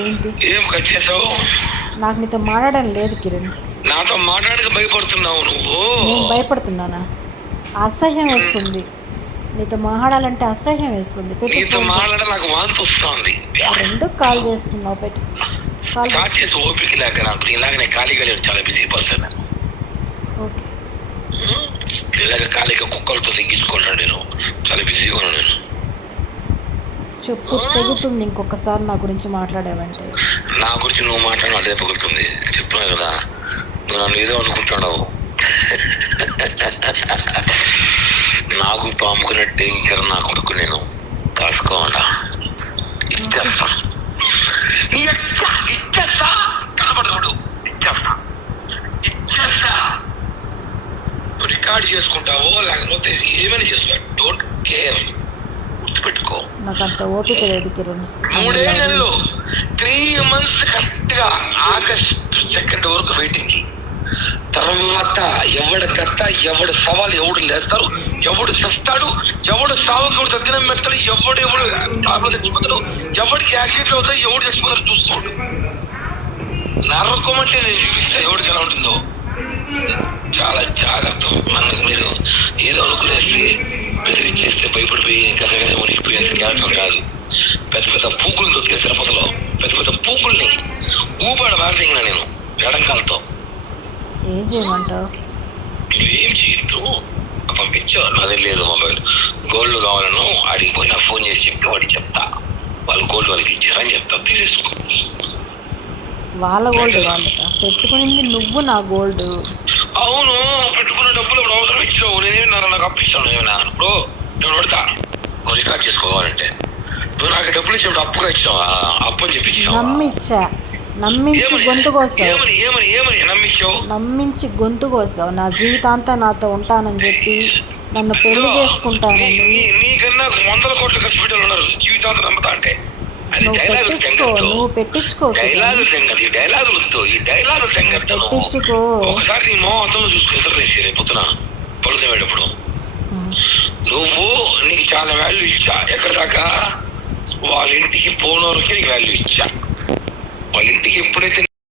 ఏంటి? ఏం కట్ చేసావు? నాకు నీతో మాట్లాడడం లేదు కిరణ్. నాతో మాట్లాడక భయపడుతున్నావు నువ్వు? నేను భయపడుతున్నానా? అసహ్యం వేస్తుంది. నీతో మాట్లాడాలంటే అసహ్యం వేస్తుంది. నీతో మాట్లాడ నాకు వాంతి వస్తుంది. ఎందుకు కాల్ చేస్తున్నావు? పెట్టు. స్టార్ట్ చేసి ఓపిక లేక నాకు ఇలాగ నేను ఖాళీగా లేదు, చాలా బిజీ పర్సన్. ఓకే. ఇలాగ ఖాళీగా కుక్కలతో తగ్గించుకుంటాను, నేను చాలా బిజీగా ఉన్నాను. నేను చెప్పు, తెగుతుంది ఇంకొకసారి నా గురించి మాట్లాడావంటే. నా గురించి నువ్వు మాట్లాడిన అదే పగులుతుంది. చెప్తున్నా కదా, నువ్వు నన్ను ఏదో అనుకుంటున్నావు. నాకు పాముకునే డేంజర్ నా కొడుకు, నేను కాసుకోవాలా? ఇచ్చేస్తా కనపడదు, ఇచ్చేస్తా. రికార్డ్ చేసుకుంటావో లేకపోతే ఏమైనా చేసుకో, డోంట్ కేర్. గుర్తుపెట్టుకో, నాకు అంత ఓపిక లేదు కిరణ్. 3 నెలలు 3 months కరెక్ట్ గా ఆగస్ట్ 2 వరకు వెయిటింగ్. తర్వాత ఎవడు కర్త, ఎవడు సవాలు, ఎవడు లేస్తారు, ఎవడు చస్తాడు, ఎవడు సావుకి ఎవడు తగ్గినం పెడతాడు, ఎవడు తాపలో చచ్చిపోతాడు, ఎవడికి యాక్సిడెంట్లు అవుతాయి, ఎవడు చచ్చిపోతాడు చూస్తాడు. నరకం అంటే నేను చూపిస్తా ఎవడికి ఎలా ఉంటుందో. చాలా జాగ్రత్త. మనకు మీరు ఏదో అనుకునేసి బెదిరించేస్తే భయపడిపోయి కసగస మునిగిపోయేంత క్యారెక్టర్ కాదు. పెద్ద పెద్ద పూకులు దొక్కే తిరుపతిలో, పెద్ద పెద్ద పూకుల్ని ఊపాడు వార్తింగ్ నేను ఎడంకాలతో. ఏం చేయమంటావు? నువ్వేం చేయొద్దు, పంపించావు. నాదే లేదు మొబైల్. గోల్డ్ కావాలను అడిగిపోయి నాకు ఫోన్ చేసి చెప్తే వాడికి చెప్తా, వాళ్ళు గోల్డ్ వాళ్ళకి ఇచ్చారని చెప్తా, తీసేసుకో. వాళ్ళ గోల్డ్ వాళ్ళ పెట్టుకునింది నువ్వు, నా గోల్డ్. అవును, పెట్టుకున్న డబ్బులు ఇప్పుడు అవసరం ఇచ్చావు. నేనేమి నాకు అప్పిస్తాను. ఏమైనా ఇప్పుడు నేను పడతా, నువ్వు రికార్డ్ చేసుకోవాలంటే. నువ్వు నాకు డబ్బులు ఇచ్చినప్పుడు అప్పుగా ఇచ్చావా? అప్పు అని చెప్పి నమ్మించి గొంతు కోసావు. ఏమని నమ్మించావు? నమ్మించి గొంతు కోసావు. నా జీవితాంతా నాతో ఉంటానని చెప్పి, నన్ను పెళ్లి చేసుకుంటానని. నీకన్నా 100 కోట్లు ఖర్చు పెట్టాలి ఉన్నారు జీవితాంతం నమ్మతా అంటే. నువ్వు పెట్టించుకో. డైలాగులు తెంగదు, ఈ డైలాగులు వద్దు, ఈ డైలాగులు తెంగదు. పెట్టించుకో. ఒకసారి నీ మొత్తంలో చూసుకుని ఎదురు రేపొద్దున పడుకునేటప్పుడు నువ్వు నీకు చాలా వాల్యూ ఇచ్చా. ఎక్కడ దాకా? వాళ్ళ ఇంటికి పోనోరికి నీకు వాల్యూ ఇచ్చా. వాళ్ళ ఇంటికి ఎప్పుడైతే